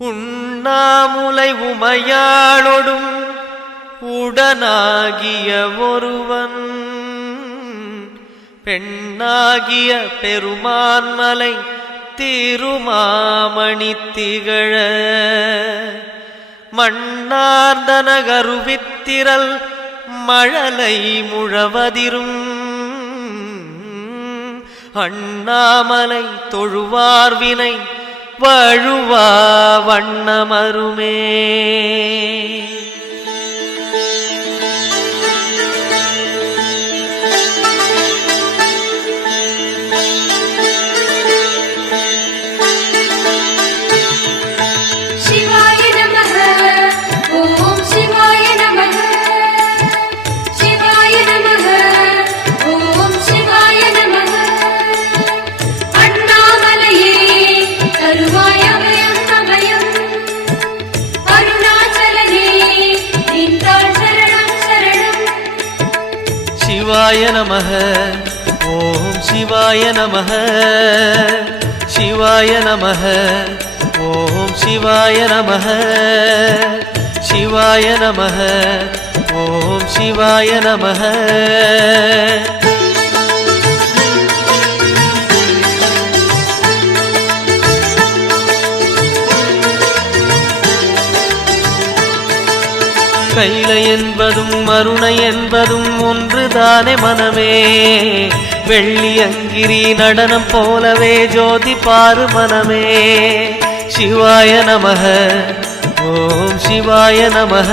உண்ணாமுலை உமையாளொடும் உடனாகிய ஒருவன் பெண்ணாகிய பெருமான்மலை திருமாமணி திகழ மண்ணார்ந்த நகருவித்திரல் மழலை முழவதிரும் அண்ணாமலை தொழுவார்வினை வழுவா வண்ணமருமே. சிவாய நமஹ ஓம் சிவாய நமஹ சிவாய நமஹ ஓம் சிவாய நமஹ சிவாய நமஹ ஓம் சிவாய நமஹ. கைலை என்பதும் மருணை என்பதும் ஒன்றுதானே மனமே. வெள்ளி அங்கிரி நடனம் போலவே ஜோதி பாரு மனமே. சிவாய நமஹ ஓம் சிவாய நமஹ.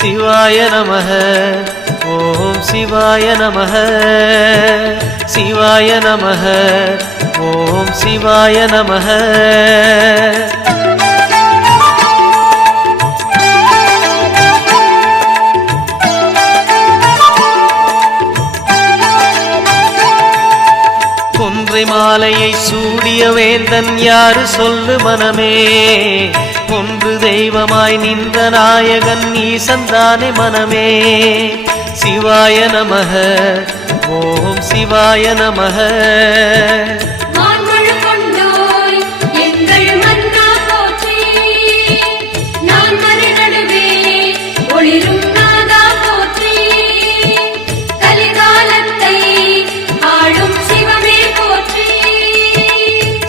சிவாய நமஹ ஓம் சிவாய நமஹ சிவாய நமஹ ஓம் சிவாய நமஹ. கொன்றை மாலையை சூடிய வேந்தன் யாரு சொல்லு மனமே. ஒன்று தெய்வமாய் நின்ற நாயகன் ஈசந்தானே மனமே. சிவாய நமஹ ஓம் சிவாய நமஹ.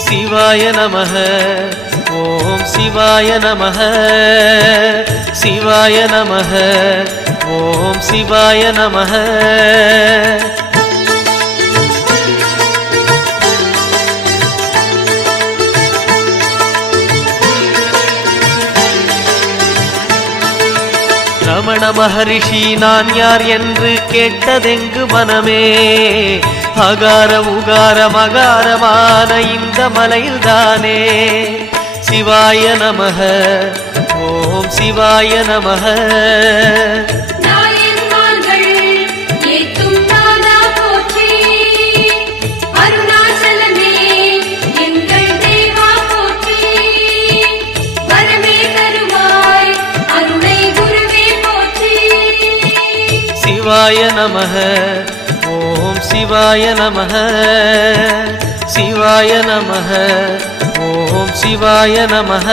சிவாய நமஹ ஓம் சிவாய நமஹ சிவாய நமஹ ஓம் சிவாய நமஹ. ரமண மகரிஷி நான் யார் என்று கேட்டதெங்கு மனமே. அகார உகார மகாரமான இந்த மலையில்தானே. சிவாய நமஹ ஓம் சிவாய நமஹ. சிவாய நமஹ ஓம் சிவாய நமஹ சிவாய நமஹ ஓம் சிவாய நமஹ.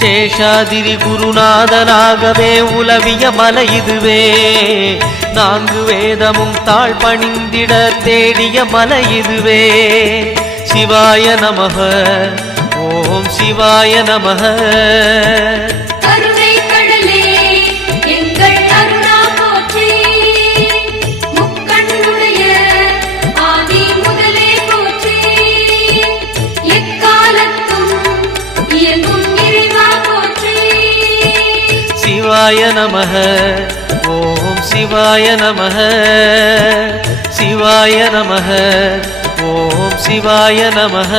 சேஷாதிரி குருநாதனாகவே உலவிய மலை இதுவே. நான்கு வேதமும் தாழ் பணிந்திட தேடிய மலை இதுவே. சிவாய நமஹ ஓம் சிவாய நமஹ. சிவாய நமஹ ஓம் சிவாய நமஹ சிவாய நமஹ ஓம் சிவாய நமஹ.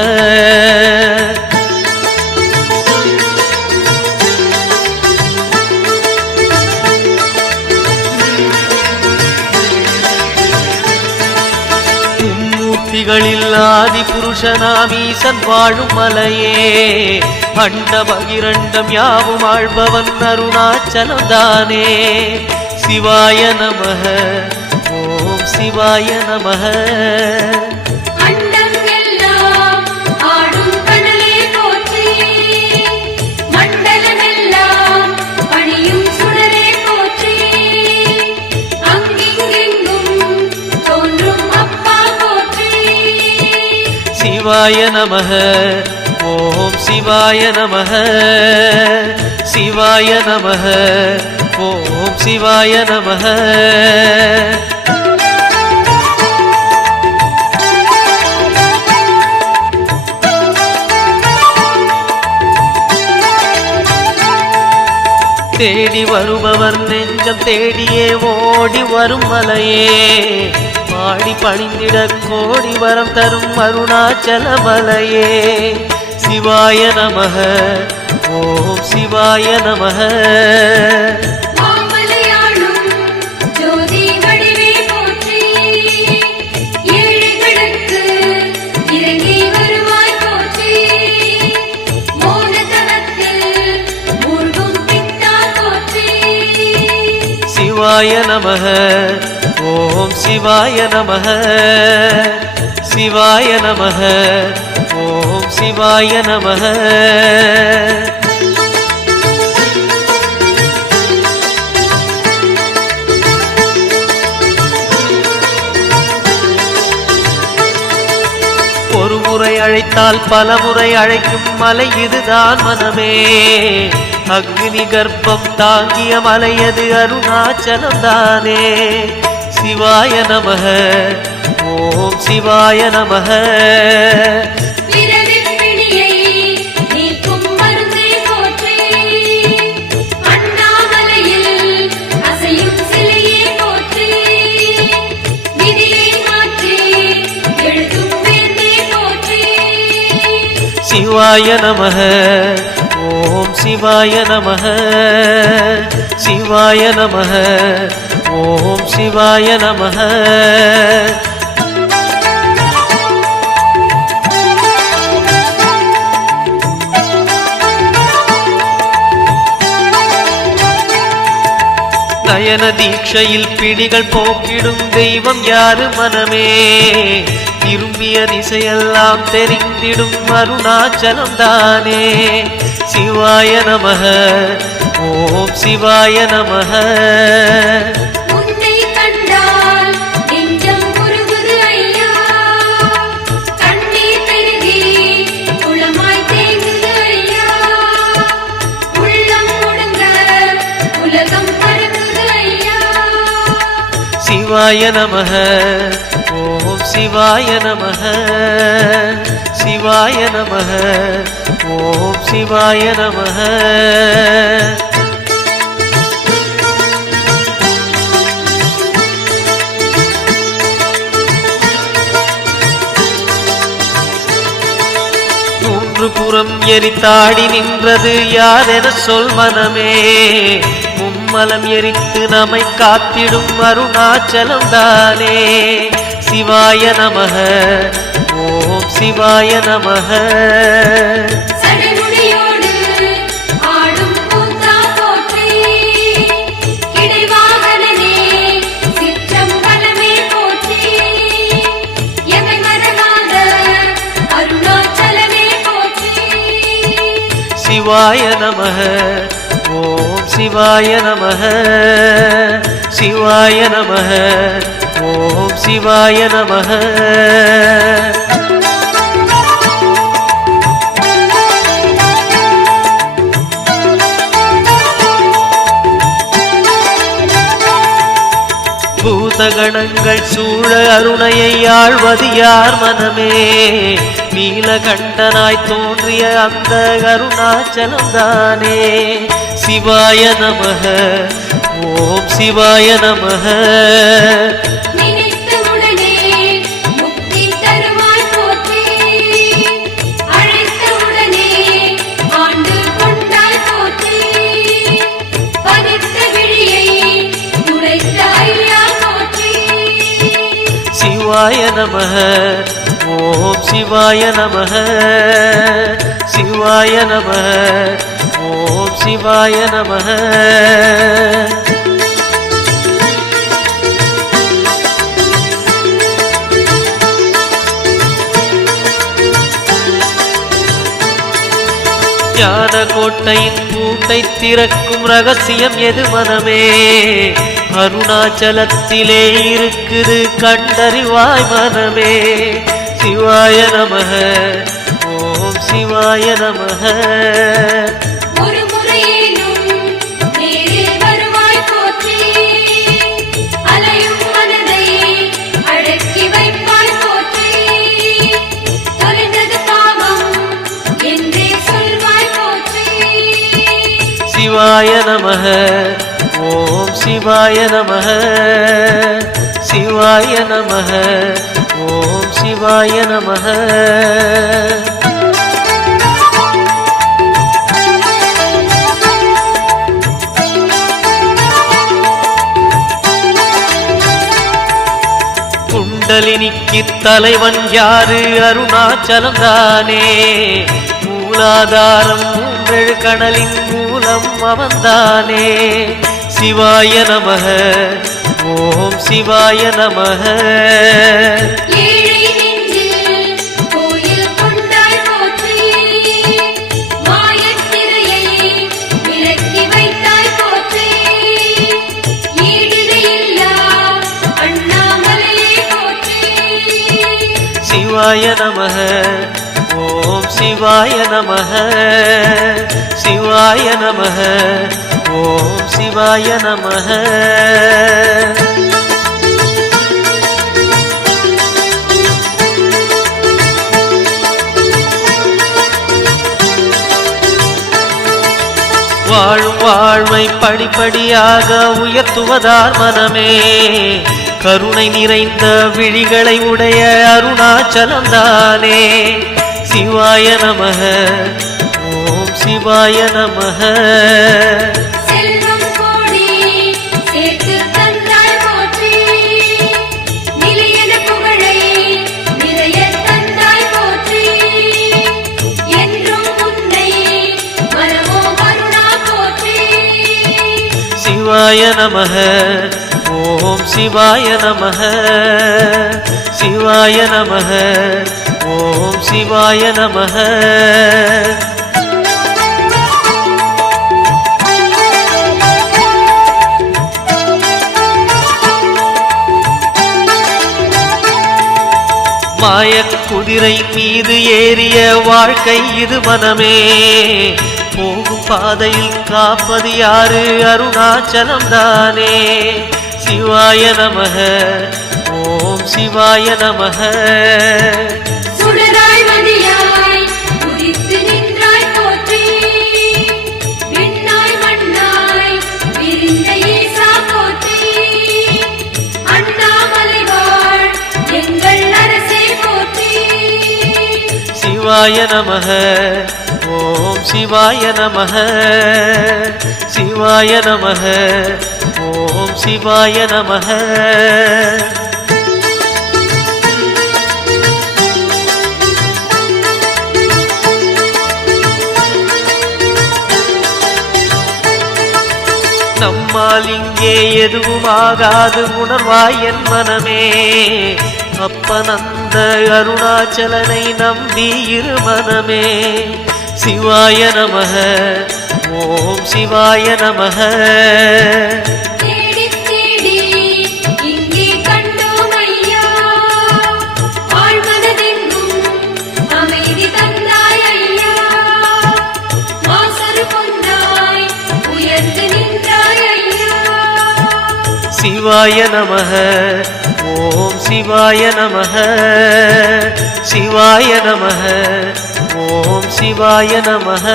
முக்திகளில் ஆதி புருஷனாம் ஈசன் வாழும் மலையே அண்ட பகிரண்டம் யாவும் ஆழ்பவன் அருணாச்சலம் தானே சிவாய நமஹ ஓம் சிவாய நமஹ சிவாய நமஹ ஓம் சிவாய நமஹ சிவாய நமஹ ஓம் சிவாய நமஹ தேடி வருபவர் நெஞ்சம் தேடியே ஓடி வரும் மலையே பாடி பணிந்திட கோடி வரம் தரும் அருணாச்சல மலையே சிவாய நமஹ ஓம் சிவாய நமஹ சிவாய நமஹ ஓம் சிவாய நமஹ சிவாய நமஹ ஓம் சிவாய நமஹ ஒரு முறை அழைத்தால் பல முறை அழைக்கும் மலை இதுதான் மனமே அக்னி கர்ப்பம் தாங்கிய மலையது அருணாச்சலம் தானே சிவாய நமஹ ஓம் சிவாய நமஹ சிவாய நமஹ ஓம் சிவாய நமஹ சிவாய நமஹ ஓம் சிவாய நமஹ நயன தீட்சையில் பிடிகள் போக்கிடும் தெய்வம் யாரு மனமே திரும்பிய திசையெல்லாம் தெரிந்திடும் அருணாச்சலம் தானே சிவாய நமஹ ஓம் சிவாய நமஹ சிவாய நமஹ ஓம் சிவாய நமஹ சிவாய நமஹ ஓம் சிவாய நமஹ மூன்று புறம் எரித்தாடி நின்றது யாரென சொல் மனமே மும்மலம் எரித்து நம்மை காத்திடும் அருணாச்சலம் தானே சிவாய நமஹ ஓம் சிவாய நமஹ சிவாய நமஹ ஓம் சிவாய நமஹ சிவாய நமஹ ஓம் சிவாய நமஹ பூதகணங்கள் சூழ அருணையை ஆழ்வது யார் மனமே நீலகண்டனாய் தோன்றிய அந்த அருணாச்சலம் தானே சிவாய நமஹ ஓம் சிவாய நமஹ சிவாய நமஹ ஓம் சிவாய நமः சிவாய நமः ஓம் சிவாய நமः. ஞான கோட்டையின் பூட்டை திறக்கும் ரகசியம் எது மனமே? அருணாச்சலத்திலே இருக்குது கண்டறிவாய் மனமே. சிவாய நமः ஓம் சிவாய நமः. சிவாய நமः ஓம் சிவாய நமः சிவாய நமः ஓம் சிவாய நமः. குண்டலினிக்கு தலைவன் யாரு? அருணாச்சலம் தானே. மூலாதாரம் மூன்றெழு கடலின் மூலம் அவன்தானே. சிவாய நமः ஓம் சிவாய நமः. சிவாய நமः ஓம் சிவாய நமः சிவாய நமः ஓம் சிவாய நமः. வாழும் வாழ்வை படிப்படியாக உயர்த்துவதார் மனமே. கருணை நிறைந்த விழிகளை உடைய அருணாச்சலம் தானே. சிவாய நமः ஓம் சிவாய நமः. சிவாய நமः ஓம் சிவாய நமः சிவாய நமः ஓம் சிவாய நமः. மாயக் குதிரை மீது ஏறிய வாழ்க்கை இது மனமே. போகும் பாதையில் காப்பது யாரு? அருணாச்சலம் தானே. சிவாய நமः ஓம் சிவாய நமः. சிவாய நமः ஓம் சிவாய நமः சிவாய நமः ஓம் சிவாய நமः. நம்மால் இங்கே எதுவும் ஆகாது உணர்வாய் என் மனமே. அப்பனந்த அருணாச்சலனை நம்பி இரு மனமே. சிவாய நமः ஓம் சிவாய நமः. சிவாய நமः ஓம் சிவாய நமः சிவாய நமः ஓம் சிவாய நமः.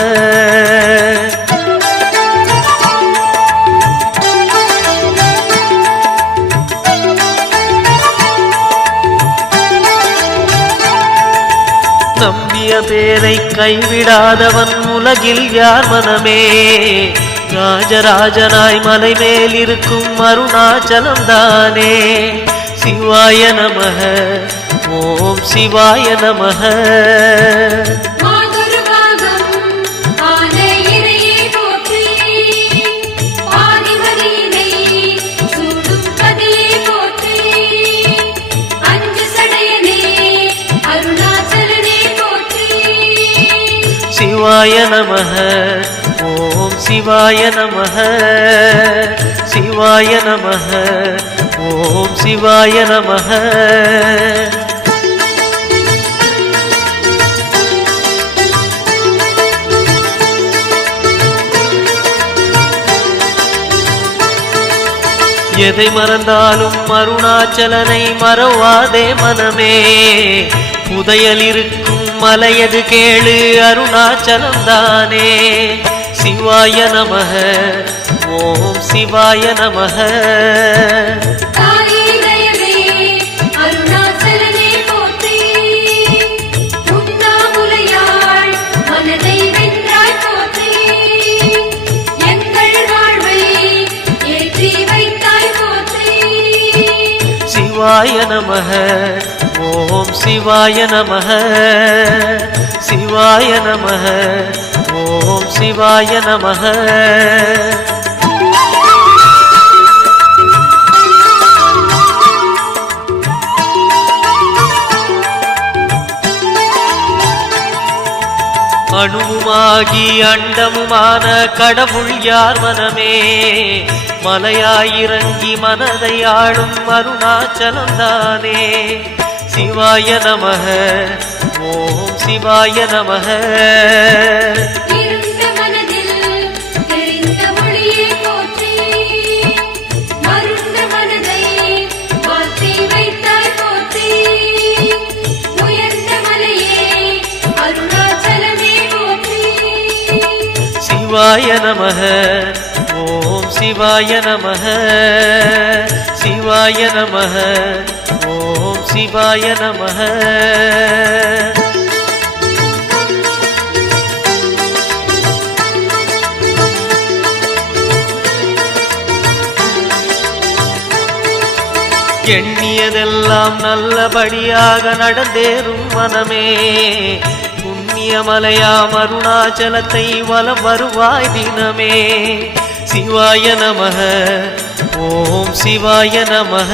நம்பிய பேரை கைவிடாதவன் உலகில் யார் மனமே. ராஜராஜனாய் மலை மேல் இருக்கும் அருணாச்சலம் தானே. சிவாய நமः ஓம் சிவாய நமः. சிவாய நமः. ஓம் சிவாய நமः. சிவாய நமः. ஓம் சிவாய நமः. எதை மறந்தாலும் அருணாச்சலனை மறவாதே மனமே. புதையல் இருக்கும் மலையது கேளு அருணாச்சலம் தானே. சிவாய நமः. ஓம் சிவாய நமः. சிவாய நமः. ஓம் சிவாய நமः. சிவாய நமः. ஓம் சிவாய நமः. அணுவுமாகி அண்டமுமான கடவுள் யார் மனமே. மலையாயிறங்கி மனதை ஆளும் அருணாச்சலம் தானே. சிவாய நமः. ஓம் சிவாய நமः. சிவாய நமः. ஓம் சிவாய நமः. சிவாய நமः. ஓம் சிவாய நமः. எண்ணியதெல்லாம் நல்லபடியாக நடந்தேறும் மனமே. மலையாம் அருணாச்சலத்தை வலம் வருவாய் தினமே. சிவாய நமः. ஓம் சிவாய நமः.